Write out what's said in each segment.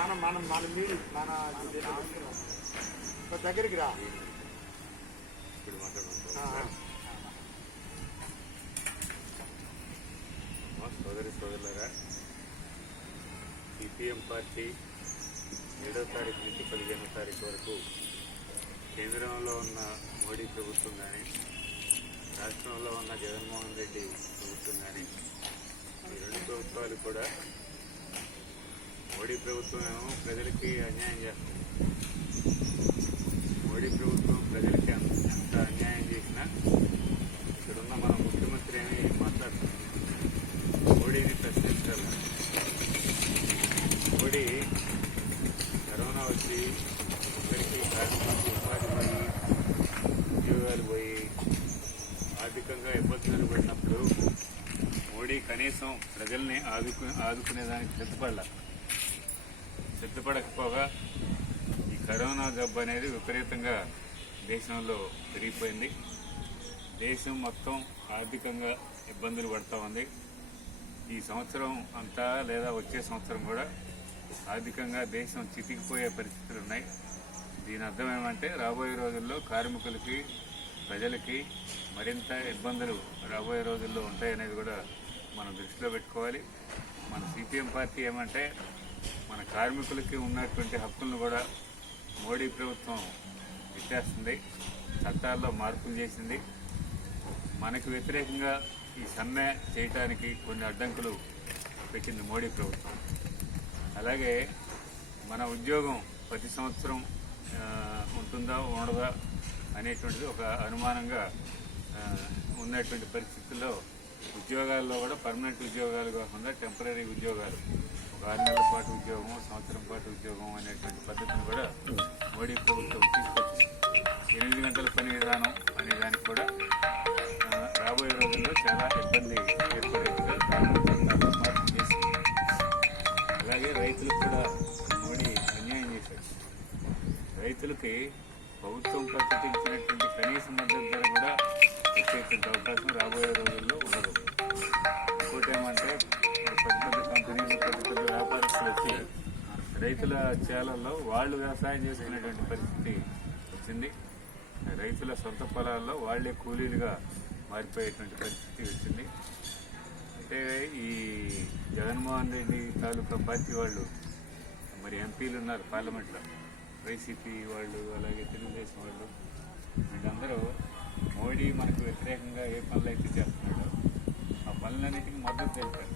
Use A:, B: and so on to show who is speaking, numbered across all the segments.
A: మనం మనం మన మీరు మన దగ్గరికి రా.
B: ఇప్పుడు మా సోదరి సోదరులరా సిపిఎం పార్టీ ఏడో తారీఖు నుంచి పదిహేనో తారీఖు వరకు కేంద్రంలో ఉన్న మోడీ ప్రభుత్వం కానీ రాష్ట్రంలో ఉన్న జగన్మోహన్ రెడ్డి ప్రభుత్వం కానీ ఈ రెండు ప్రభుత్వాలు కూడా మోడీ ప్రభుత్వం ఏమో ప్రజలకి అన్యాయం చేస్తుంది. మోడీ ప్రభుత్వం ప్రజలకి ఎంత అన్యాయం చేసినా ఇక్కడున్న మన ముఖ్యమంత్రి ఏమి మాట్లాడుతున్నారు మోడీని ప్రశ్నించాలి. మోడీ కరోనా వచ్చి ఇక్కడికి కార్మికులకు ఉపాధి పోయి ఉద్యోగాలు పోయి ఆర్థికంగా ఇబ్బందులు పడినప్పుడు మోడీ కనీసం ప్రజల్ని ఆదుకు ఆదుకునేదానికి సిద్ధపడాల. సిద్ధపడకపోగా ఈ కరోనా జబ్బు అనేది విపరీతంగా దేశంలో పెరిగిపోయింది. దేశం మొత్తం ఆర్థికంగా ఇబ్బందులు పడుతూ ఉంది. ఈ సంవత్సరం అంతా లేదా వచ్చే సంవత్సరం కూడా ఆర్థికంగా దేశం చితికిపోయే పరిస్థితులు ఉన్నాయి. దీని అర్థం ఏమంటే రాబోయే రోజుల్లో కార్మికులకి ప్రజలకి మరింత ఇబ్బందులు రాబోయే రోజుల్లో ఉంటాయనేది కూడా మనం దృష్టిలో పెట్టుకోవాలి. మన సిపిఎం పార్టీ ఏమంటే మన కార్మికులకి ఉన్నటువంటి హక్కులను కూడా మోడీ ప్రభుత్వం ఇచ్చేస్తుంది చట్టాల్లో మార్పులు చేసింది. మనకు వ్యతిరేకంగా ఈ సమ్మె చేయటానికి కొన్ని అడ్డంకులు పెట్టింది మోడీ ప్రభుత్వం. అలాగే మన ఉద్యోగం ప్రతి సంవత్సరం ఉంటుందా ఉండదా అనేటువంటిది ఒక అనుమానంగా ఉన్నటువంటి పరిస్థితుల్లో ఉద్యోగాల్లో కూడా పర్మనెంట్ ఉద్యోగాలు కాకుండా టెంపరీ ఉద్యోగాలు. ఒక ఆరు నెలల పాటు ఉద్యోగం సంవత్సరం పాటు ఉద్యోగం అనేటువంటి పద్ధతిని కూడా మోడీ ప్రభుత్వం తీసుకొచ్చింది. ఎనిమిది గంటల పని విధానం అనే దానికి కూడా రాబోయే రోజుల్లో చాలా ఇబ్బంది ఏర్పడేట్టుగా చేసింది. అలాగే రైతులకు కూడా మోడీ అన్యాయం చేశారు రైతులకి ప్రభుత్వం ప్రకటించినటువంటి చేసే అవకాశం రాబోయే రోజుల్లో ఉండదు. ఇంకోటి ఏమంటే పెద్ద పెద్ద కంపెనీలు పెద్ద పెద్ద వ్యాపారస్తులు వచ్చి రైతుల చేలల్లో వాళ్ళు వ్యవసాయం చేసుకునేటువంటి పరిస్థితి వచ్చింది. రైతుల సొంత పొలాల్లో వాళ్ళే కూలీలుగా మారిపోయేటువంటి పరిస్థితి వచ్చింది. అంటే ఈ జగన్మోహన్ రెడ్డి తాలూకా పార్టీ వాళ్ళు మరి ఎంపీలు ఉన్నారు పార్లమెంట్లో. వైసీపీ వాళ్ళు అలాగే తెలుగుదేశం వాళ్ళు. మోడీ మనకు వ్యతిరేకంగా ఏ పనులు అయితే చేస్తున్నాడో ఆ పనులన్నిటికీ మద్దతు తెలిపారు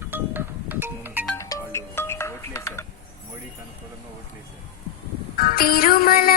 B: వాళ్ళు ఓట్లేశారు. మోడీకి అనుకూలంగా ఓట్లేశారు.
C: తిరుమల